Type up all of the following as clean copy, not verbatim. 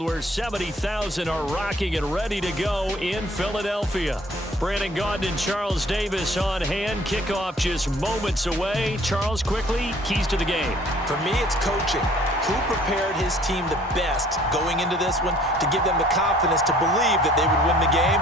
Where 70,000 are rocking and ready to go in Philadelphia. Brandon Gaudin and Charles Davis on hand. Kickoff just moments away. Charles, quickly, keys to the game. For me, it's coaching. Who prepared his team the best going into this one to give them the confidence to believe that they would win the game?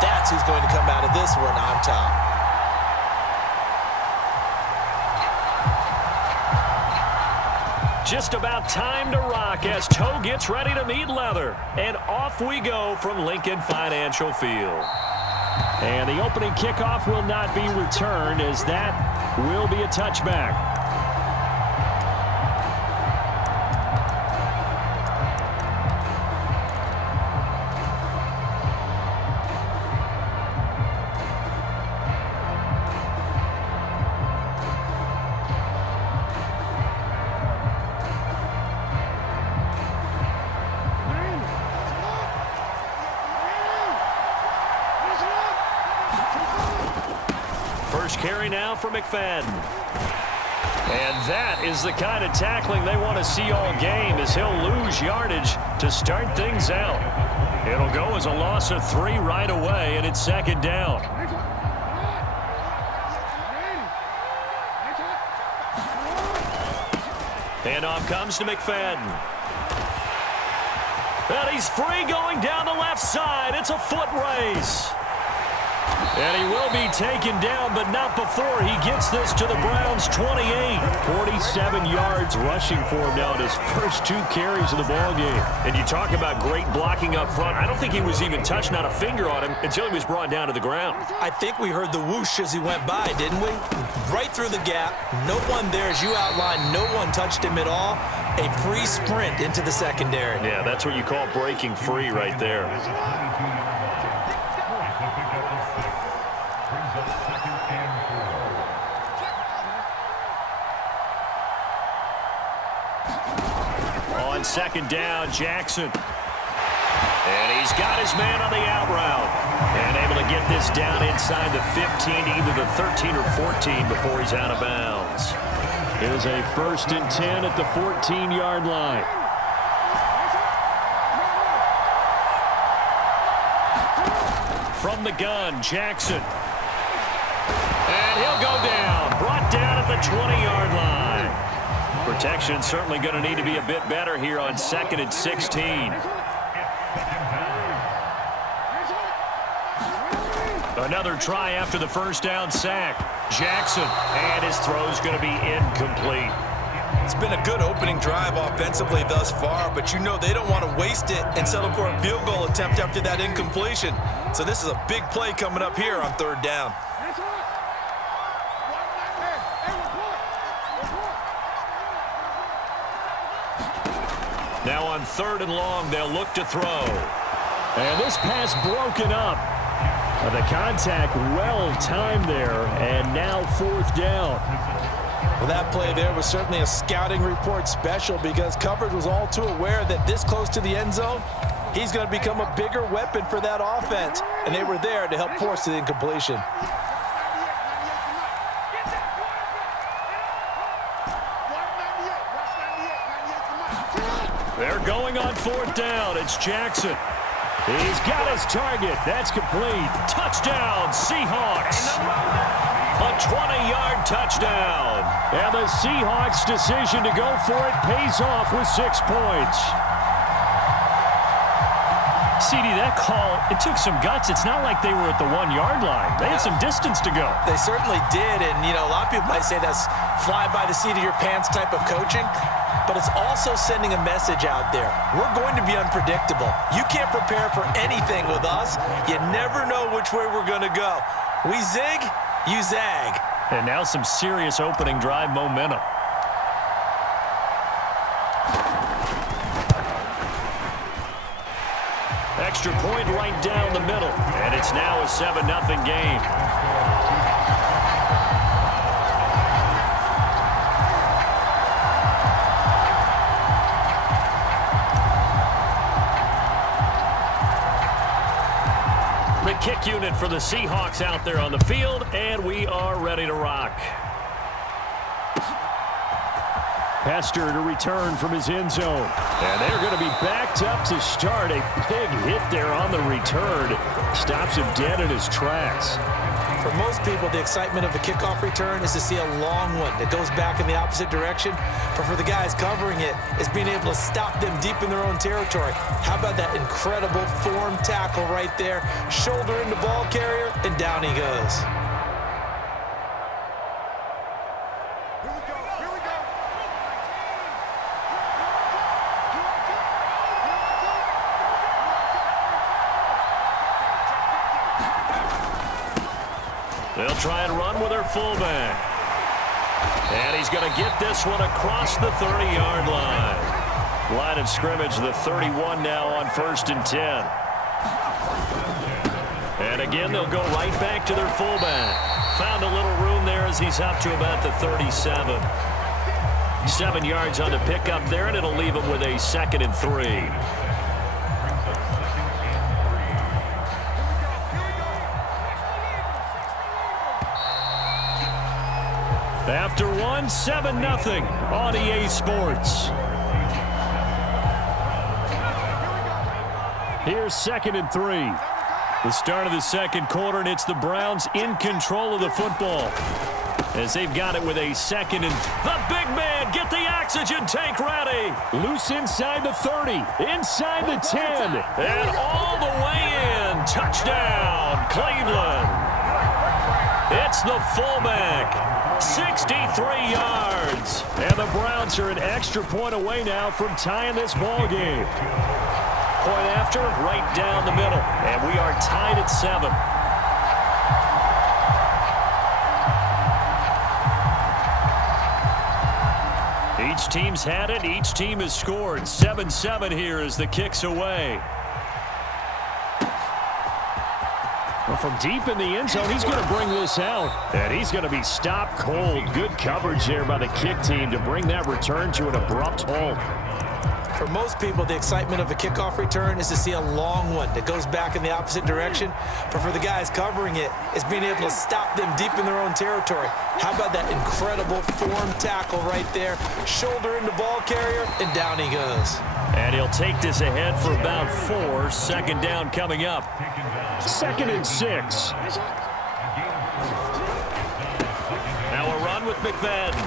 That's who's going to come out of this one on top. Just about time to rock as Toe gets ready to meet leather. And off we go from Lincoln Financial Field. And the opening kickoff will not be returned, as that will be a touchback. First carry now for McFadden. And that is the kind of tackling they want to see all game, as he'll lose yardage to start things out. It'll go as a loss of 3 right away, and it's second down. Handoff comes to McFadden. And he's free going down the left side. It's a foot race. And he will be taken down, but not before he gets this to the Browns' 28. 47 yards rushing for him now in his first 2 carries of the ballgame. And you talk about great blocking up front. I don't think he was even touched, not a finger on him, until he was brought down to the ground. I think we heard the whoosh as he went by, didn't we? Right through the gap. No one there, as you outlined. No one touched him at all. A free sprint into the secondary. Yeah, that's what you call breaking free right there. On second down, Jackson. And he's got his man on the out route. And able to get this down inside the 15 to either the 13 or 14 before he's out of bounds. It is a 1st and 10 at the 14-yard line. From the gun, Jackson. And he'll go down. Brought down at the 20-yard line. Protection certainly going to need to be a bit better here on 2nd and 16. Another try after the first down sack. Jackson, and his throw's going to be incomplete. It's been a good opening drive offensively thus far, but you know they don't want to waste it and settle for a field goal attempt after that incompletion. So this is a big play coming up here on 3rd down. Now on 3rd and long, they'll look to throw. And this pass broken up. The contact well timed there, and now 4th down. Well, that play there was certainly a scouting report special, because coverage was all too aware that this close to the end zone, he's going to become a bigger weapon for that offense, and they were there to help force the incompletion. They're going on 4th down. It's Jackson. He's got his target. That's complete. Touchdown, Seahawks. A 20-yard touchdown. And the Seahawks' decision to go for it pays off with 6 points. CD, that call, it took some guts. It's not like they were at the 1-yard line. They had some distance to go. They certainly did, and, you know, a lot of people might say that's fly by the seat of your pants type of coaching, but it's also sending a message out there. We're going to be unpredictable. You can't prepare for anything with us. You never know which way we're going to go. We zig, you zag. And now some serious opening drive momentum. Extra point right down the middle, and it's now a 7-0 game. The kick unit for the Seahawks out there on the field, and we are ready to rock. Pester to return from his end zone. And they're going to be backed up to start. A big hit there on the return. Stops him dead in his tracks. For most people, the excitement of a kickoff return is to see a long one that goes back in the opposite direction. But for the guys covering it, it's being able to stop them deep in their own territory. How about that incredible form tackle right there? Shoulder into ball carrier, and down he goes. They'll try and run with their fullback. And he's going to get this one across the 30-yard line. Line of scrimmage, the 31 now on 1st and 10. And again, they'll go right back to their fullback. Found a little room there as he's up to about the 37. 7 yards on the pickup there, and it'll leave him with a 2nd and 3. After one, 7-0 on EA Sports. Here's 2nd and 3. The start of the second quarter, and it's the Browns in control of the football. As they've got it with a 2nd and... The big man, get the oxygen tank ready. Loose inside the 30, inside the 10, and all the way in. Touchdown, Cleveland. It's the fullback. 63 yards. And the Browns are an extra point away now from tying this ball game. Point after, right down the middle. And we are tied at 7. Each team's had it. Each team has scored. 7-7 here as the kick's away. Well, from deep in the end zone, he's going to bring this out. And he's going to be stopped cold. Good coverage there by the kick team to bring that return to an abrupt halt. For most people, the excitement of a kickoff return is to see a long one that goes back in the opposite direction. But for the guys covering it, it's being able to stop them deep in their own territory. How about that incredible form tackle right there? Shoulder into ball carrier, and down he goes. And he'll take this ahead for about 4. 2nd down coming up. 2nd and 6. Now a run with McFadden.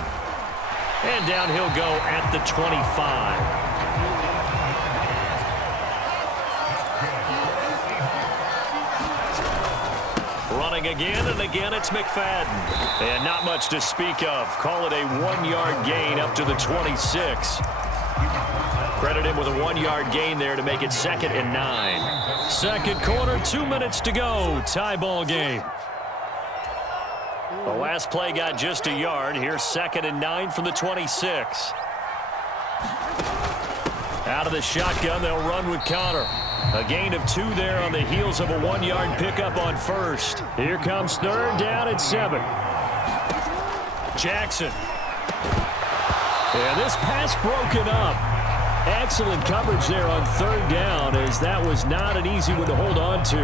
And down he'll go at the 25. Running again, and again it's McFadden. And not much to speak of. Call it a 1-yard gain up to the 26. Credit him with a 1-yard gain there to make it 2nd and 9. Second quarter, 2 minutes to go. Tie ball game. The last play got just a yard. Here's 2nd and 9 from the 26. Out of the shotgun, they'll run with Connor. A gain of 2 there on the heels of a 1-yard pickup on first. Here comes 3rd down at 7. Jackson. And this pass broken up. Excellent coverage there on 3rd down, as that was not an easy one to hold on to.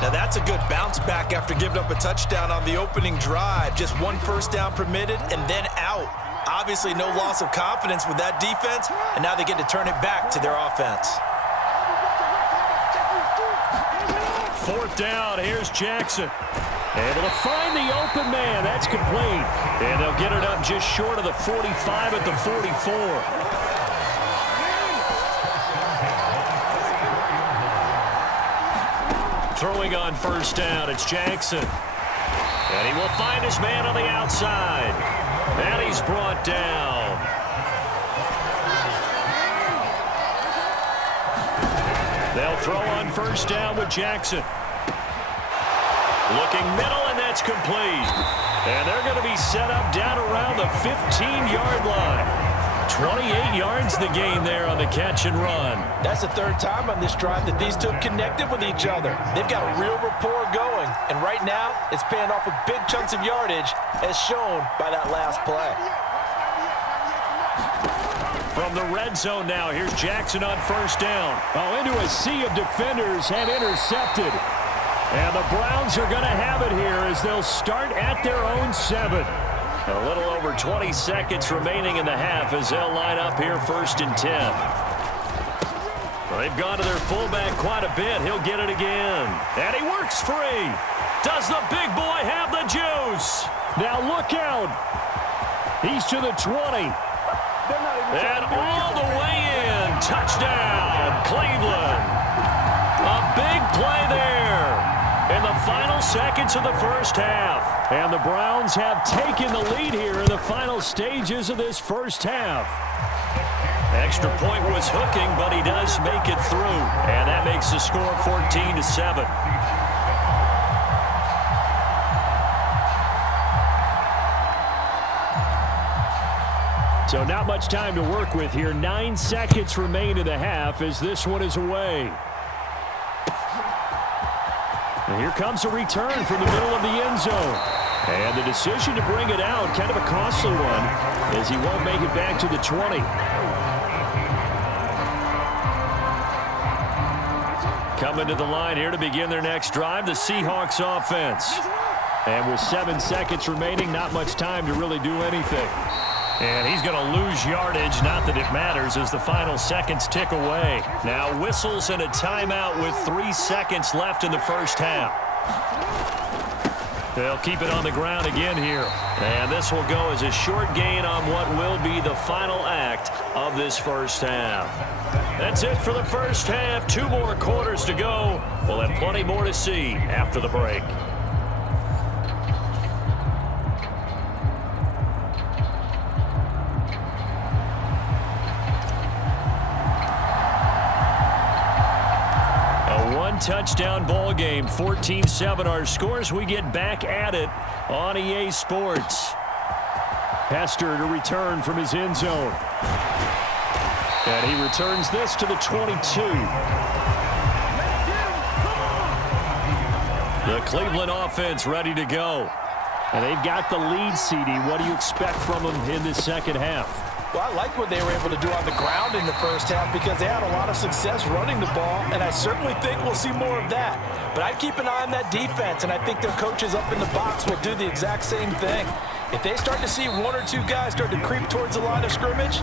Now that's a good bounce back after giving up a touchdown on the opening drive. Just 1 first down permitted and then out. Obviously no loss of confidence with that defense, and now they get to turn it back to their offense. 4th down, here's Jackson. Able to find the open man. That's complete. And they'll get it up just short of the 45 at the 44. Throwing on 1st down, it's Jackson. And he will find his man on the outside. And he's brought down. They'll throw on 1st down with Jackson. Looking middle, and that's complete. And they're going to be set up down around the 15-yard line. 28 yards the gain there on the catch and run. That's the 3rd time on this drive that these two have connected with each other. They've got a real rapport going, and right now it's paying off with big chunks of yardage, as shown by that last play. From the red zone now, here's Jackson on 1st down. Oh, into a sea of defenders and intercepted. And the Browns are going to have it here as they'll start at their own 7. A little over 20 seconds remaining in the half as they'll line up here 1st and 10. They've gone to their fullback quite a bit. He'll get it again. And he works free. Does the big boy have the juice? Now look out. He's to the 20. And all the way in. Touchdown, Cleveland. A big play there in the final seconds of the first half. And the Browns have taken the lead here in the final stages of this first half. Extra point was hooking, but he does make it through. And that makes the score 14-7. So not much time to work with here. 9 seconds remain in the half as this one is away. And here comes a return from the middle of the end zone. And the decision to bring it out, kind of a costly one, as he won't make it back to the 20. Coming to the line here to begin their next drive, the Seahawks offense. And with 7 seconds remaining, not much time to really do anything. And he's going to lose yardage, not that it matters, as the final seconds tick away. Now whistles and a timeout with 3 seconds left in the first half. They'll keep it on the ground again here. And this will go as a short gain on what will be the final act of this first half. That's it for the first half. 2 more quarters to go. We'll have plenty more to see after the break. Touchdown ball game, 14-7 our scores. We get back at it on EA Sports. Hester to return from his end zone. And he returns this to the 22. The Cleveland offense ready to go. And they've got the lead, CD. What do you expect from them in this second half? Well, I like what they were able to do on the ground in the first half because they had a lot of success running the ball, and I certainly think we'll see more of that. But I'd keep an eye on that defense, and I think their coaches up in the box will do the exact same thing. If they start to see 1 or 2 guys start to creep towards the line of scrimmage,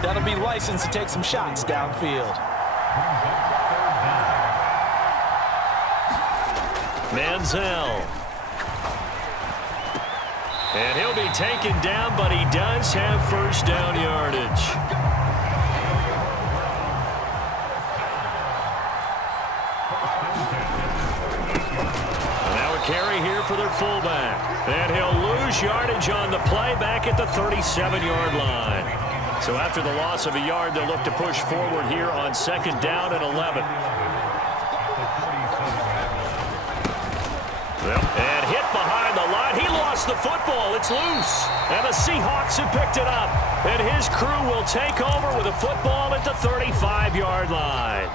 that'll be licensed to take some shots downfield. Manziel. And he'll be taken down, but he does have first down yardage. Now a carry here for their fullback. And he'll lose yardage on the play back at the 37-yard line. So after the loss of a yard, they'll look to push forward here on 2nd down and 11. And hit behind the line. He lost the football. It's loose. And the Seahawks have picked it up. And his crew will take over with a football at the 35-yard line.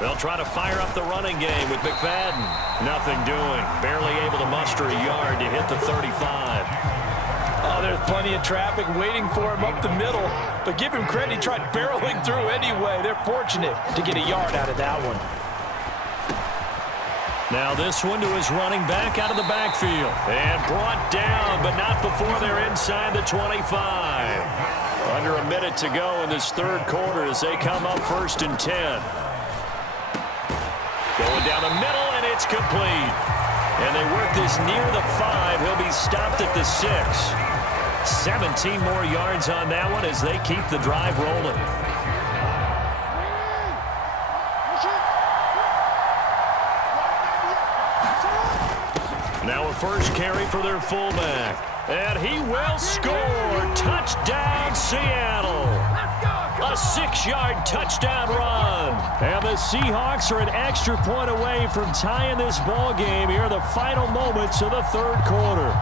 They'll try to fire up the running game with McFadden. Nothing doing. Barely able to muster a yard to hit the 35. Oh, there's plenty of traffic waiting for him up the middle. But give him credit, he tried barreling through anyway. They're fortunate to get a yard out of that one. Now this one to his running back out of the backfield. And brought down, but not before they're inside the 25. Under a minute to go in this 3rd quarter as they come up 1st and 10. Going down the middle, and it's complete. And they work this near the 5. He'll be stopped at the 6. 17 more yards on that one as they keep the drive rolling. Now a first carry for their fullback. And he will score. Touchdown, Seattle. A 6-yard touchdown run. And the Seahawks are an extra point away from tying this ball game here in the final moments of the 3rd quarter.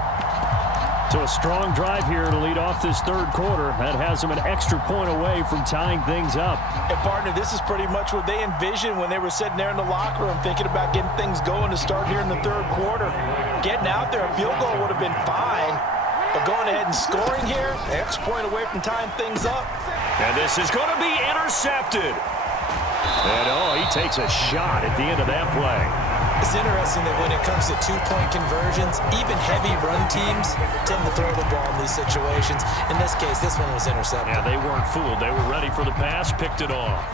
So a strong drive here to lead off this 3rd quarter. That has them an extra point away from tying things up. And partner, this is pretty much what they envisioned when they were sitting there in the locker room thinking about getting things going to start here in the 3rd quarter. Getting out there, a field goal would have been fine. But going ahead and scoring here, an extra point away from tying things up. And this is going to be intercepted. And, oh, he takes a shot at the end of that play. It's interesting that when it comes to two-point conversions, even heavy run teams tend to throw the ball in these situations. In this case, this one was intercepted. Yeah, they weren't fooled. They were ready for the pass, picked it off.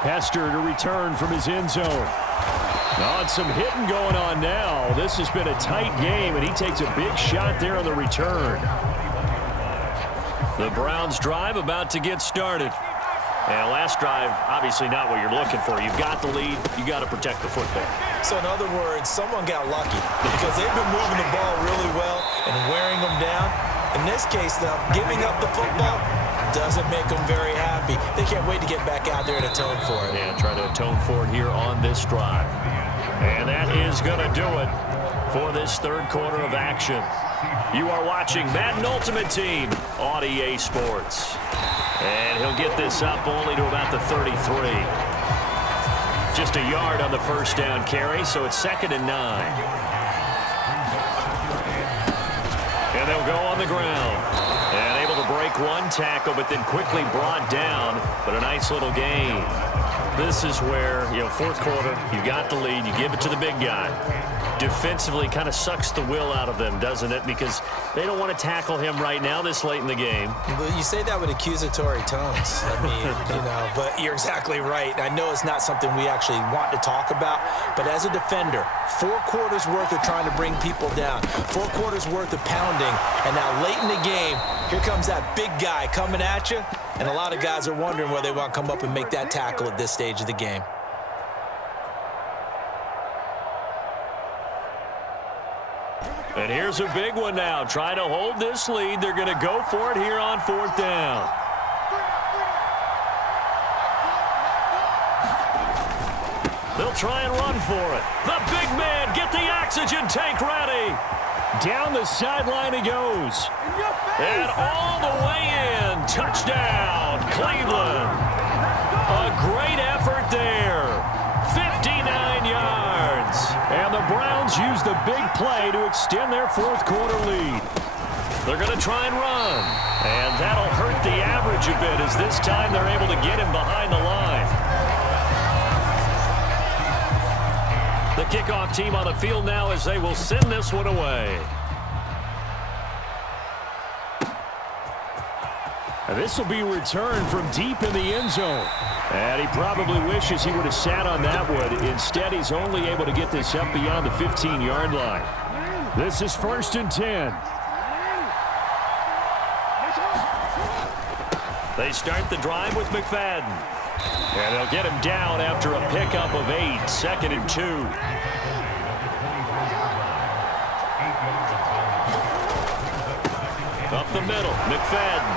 Hester to return from his end zone. Oh, and some hitting going on now. This has been a tight game, and he takes a big shot there on the return. The Browns drive about to get started. And last drive, obviously not what you're looking for. You've got the lead. You got to protect the football. So in other words, someone got lucky because they've been moving the ball really well and wearing them down. In this case, though, giving up the football doesn't make them very happy. They can't wait to get back out there and atone for it. Yeah, try to atone for it here on this drive. And that is going to do it for this third quarter of action. You are watching Madden Ultimate Team on EA Sports. And he'll get this up only to about the 33. Just a yard on the first down carry, so it's 2nd and 9. And they'll go on the ground. And able to break one tackle, but then quickly brought down. But a nice little gain. This is where, fourth quarter, you got the lead, you give it to the big guy. Defensively kind of sucks the will out of them, doesn't it? Because they don't want to tackle him right now this late in the game. But you say that with accusatory tones. I mean, but you're exactly right. I know it's not something we actually want to talk about, but as a defender, 4 quarters worth of trying to bring people down, 4 quarters worth of pounding, and now late in the game, here comes that big guy coming at you, and a lot of guys are wondering whether they want to come up and make that tackle at this stage of the game. And here's a big one now. Trying to hold this lead. They're going to go for it here on 4th down. They'll try and run for it. The big man, get the oxygen tank ready. Down the sideline he goes. And all the way in. Touchdown, Cleveland. A great effort there. 59 yards. And the Browns use the big play to extend their fourth quarter lead. They're going to try and run. And that'll hurt the average a bit as this time they're able to get him behind the line. The kickoff team on the field now as they will send this one away. And this will be returned from deep in the end zone. And he probably wishes he would have sat on that one. Instead, he's only able to get this up beyond the 15-yard line. This is 1st and 10. They start the drive with McFadden. And they'll get him down after a pickup of 8, 2nd and 2. Up the middle, McFadden.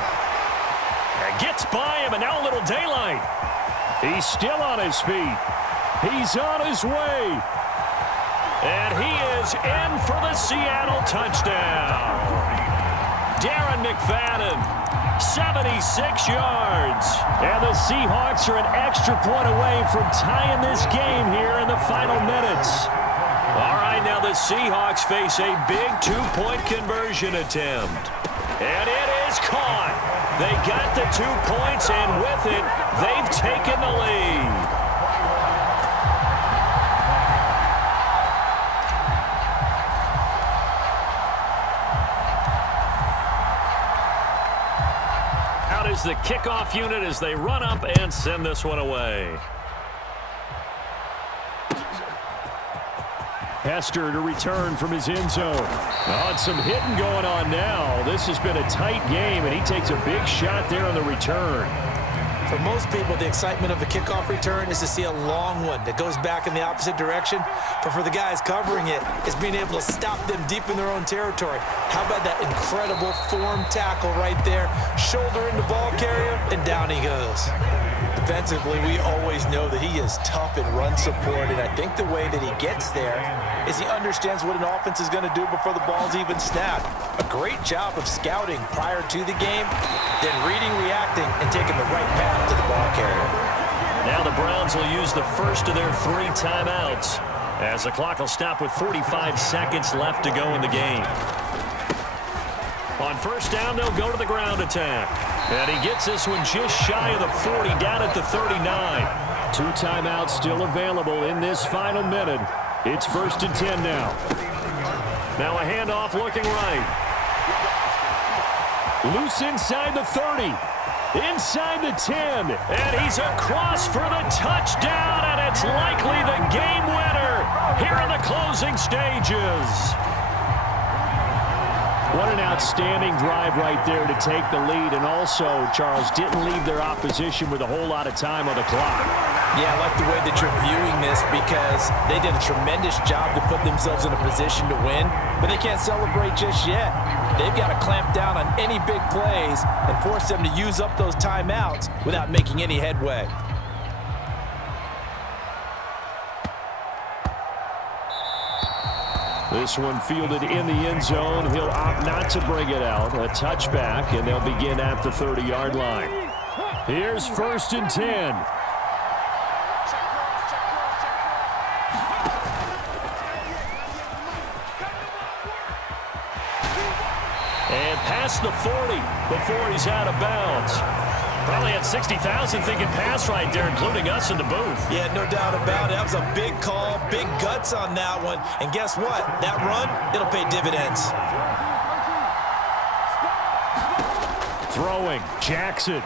And gets by him, and now a little daylight. He's still on his feet. He's on his way. And he is in for the Seattle touchdown. Darren McFadden, 76 yards. And the Seahawks are an extra point away from tying this game here in the final minutes. All right, now the Seahawks face a big 2-point conversion attempt. And it is caught. They got the 2 points, and with it, they've taken the lead. Out is the kickoff unit as they run up and send this one away. Hester to return from his end zone. Oh, and some hitting going on now. This has been a tight game, and he takes a big shot there on the return. For most people, the excitement of a kickoff return is to see a long one that goes back in the opposite direction. But for the guys covering it, it's being able to stop them deep in their own territory. How about that incredible form tackle right there? Shoulder in the ball carrier, and down he goes. Defensively, we always know that he is tough in run support, and I think the way that he gets there is he understands what an offense is going to do before the ball's even snapped. A great job of scouting prior to the game, then reading, reacting, and taking the right path to the ball carrier. Now the Browns will use the first of their 3 timeouts as the clock will stop with 45 seconds left to go in the game. On first down, they'll go to the ground attack. And he gets this one just shy of the 40, down at the 39. 2 timeouts still available in this final minute. It's 1st and 10 now. Now a handoff looking right. Loose inside the 30. Inside the 10. And he's across for the touchdown, and it's likely the game winner here in the closing stages. What an outstanding drive right there to take the lead, and also, Charles, didn't leave their opposition with a whole lot of time on the clock. Yeah, I like the way that you're viewing this because they did a tremendous job to put themselves in a position to win, but they can't celebrate just yet. They've got to clamp down on any big plays and force them to use up those timeouts without making any headway. This one fielded in the end zone. He'll opt not to bring it out. A touchback, and they'll begin at the 30-yard line. Here's 1st and 10. And past the 40 before he's out of bounds. Probably had 60,000 thinking pass right there, including us in the booth. Yeah, no doubt about it. That was a big call, big guts on that one. And guess what? That run, it'll pay dividends. Throwing, Jackson.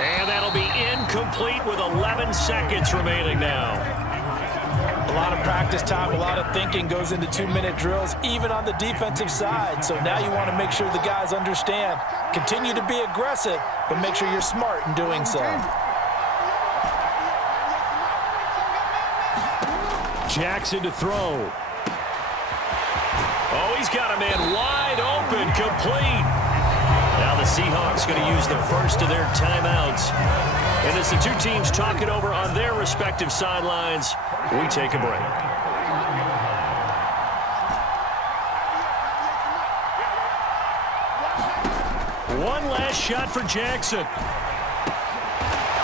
And that'll be incomplete with 11 seconds remaining now. A lot of practice time, a lot of thinking goes into 2-minute drills, even on the defensive side. So now you want to make sure the guys understand. Continue to be aggressive, but make sure you're smart in doing so. Jackson to throw. Oh, he's got a man wide open, complete. Now the Seahawks going to use the first of their timeouts. And as the two teams talk it over on their respective sidelines, we take a break. One last shot for Jackson.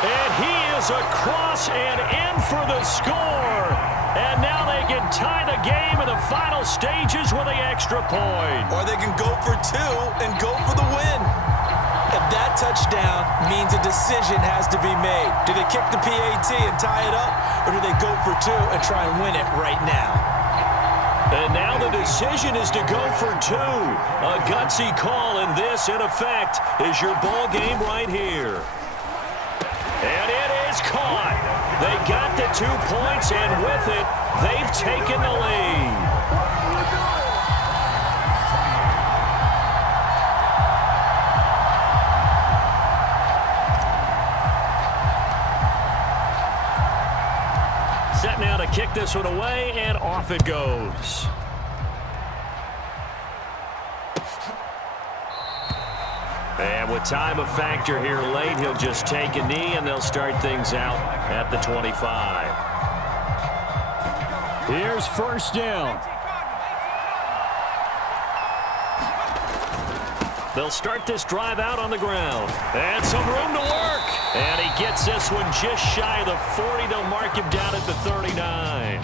And he is across and in for the score. And now they can tie the game in the final stages with an extra point. Or they can go for 2 and go for the win. And that touchdown means a decision has to be made. Do they kick the PAT and tie it up, or do they go for 2 and try and win it right now? And now the decision is to go for 2. A gutsy call, and this, in effect, is your ball game right here. And it is caught. They got the 2 points, and with it, they've taken the lead. Set now to kick this one away, and off it goes. And with time a factor here late, he'll just take a knee, and they'll start things out at the 25. Here's 1st down. They'll start this drive out on the ground. And some room to work. And he gets this one just shy of the 40. They'll mark him down at the 39.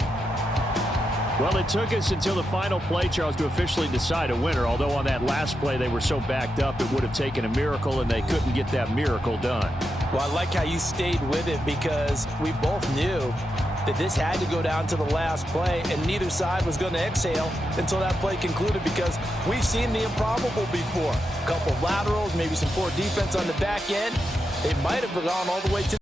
Well, it took us until the final play, Charles, to officially decide a winner. Although on that last play they were so backed up, it would have taken a miracle, and they couldn't get that miracle done. Well, I like how you stayed with it because we both knew that this had to go down to the last play, and neither side was going to exhale until that play concluded because we've seen the improbable before. A couple of laterals, maybe some poor defense on the back end. They might have gone all the way to